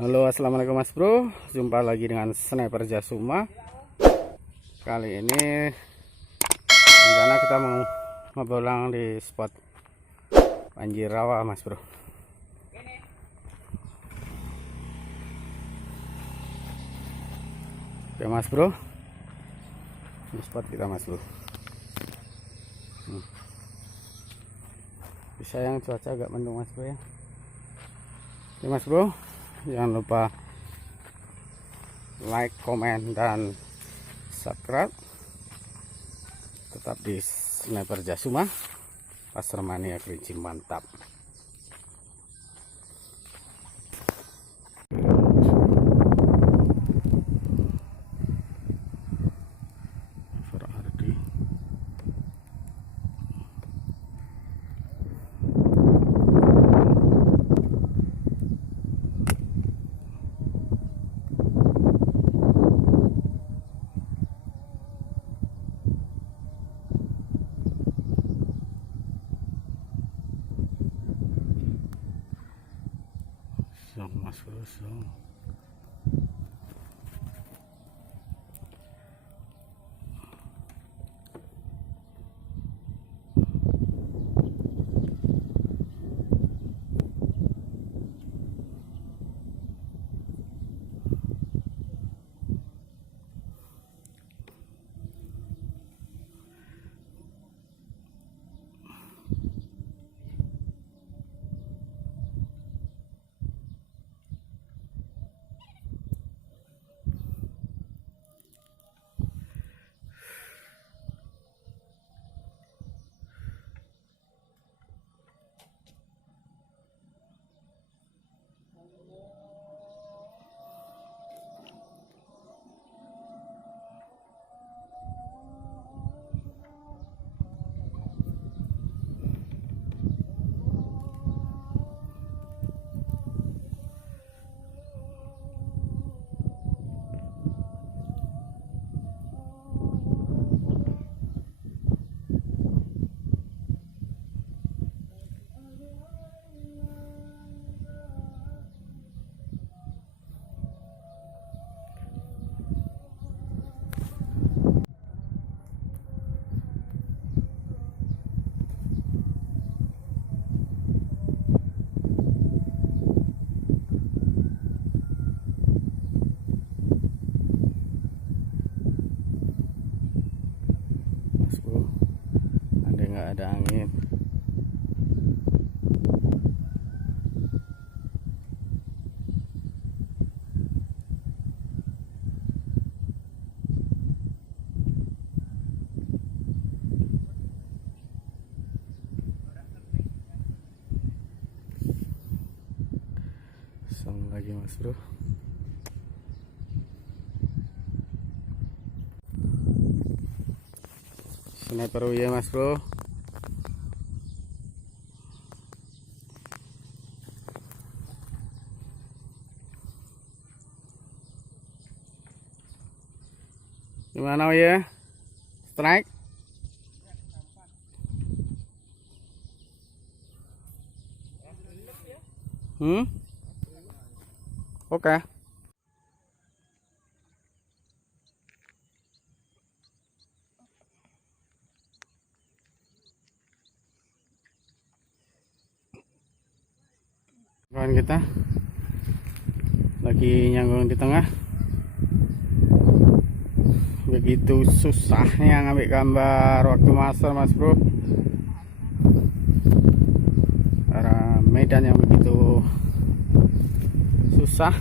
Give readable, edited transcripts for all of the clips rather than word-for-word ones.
Halo, assalamualaikum mas bro. Jumpa lagi dengan Sniper Jasuma. Kali ini rencana kita mau ngebelang di spot banjir rawa mas bro. Oke mas bro, ini spot kita mas bro. Bisa yang cuaca agak mendung mas bro ya. Oke mas bro, jangan lupa like, komen, dan subscribe. Tetap di Sniper Jasuma, Pasar Mania Kerinci mantap. Mas bro, andai nggak ada angin. Sang lagi mas bro. Sniper ya mas bro. Gimana ya? Strike? Oke. Kawan kita lagi nyanggung di tengah. Begitu susahnya ngambil gambar waktu master mas bro, karena medan yang begitu susah.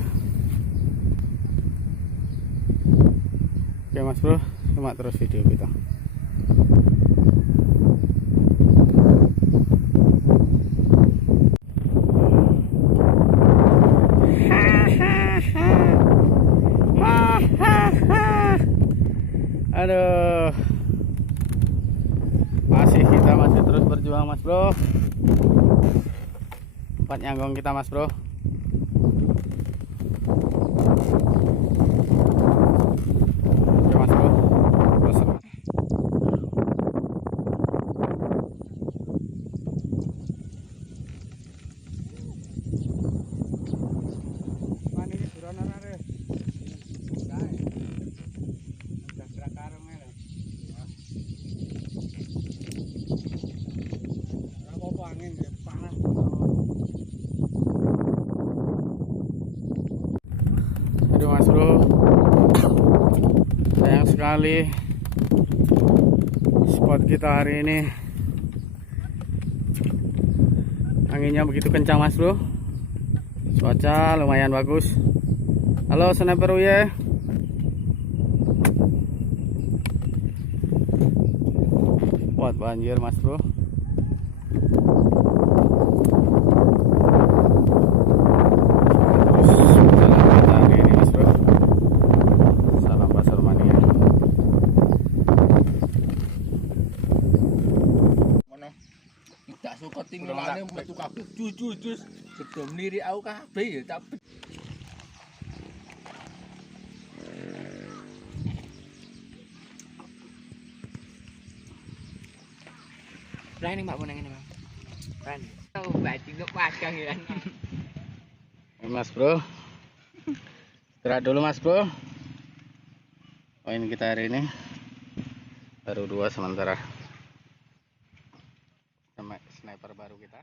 Oke mas bro, simak terus video kita. Aduh, kita masih terus berjuang mas bro. Tempat nyanggung kita mas bro. Oke mas bro, terus Mas Bro, sayang sekali spot kita hari ini anginnya begitu kencang Mas Bro. Cuaca lumayan bagus. Halo sniper ya. Buat banjir Mas Bro. Suka tinggalane metu kabeh jujur sedo mlirik aku kabeh ya tapi Rai ning Mbak Boneng ini, Bang. Kan. Oh, bajing kok padang ya. Mas Bro. Istirahat dulu Mas Bro. Poin kita hari ini baru 2 sementara. Sama sniper baru kita.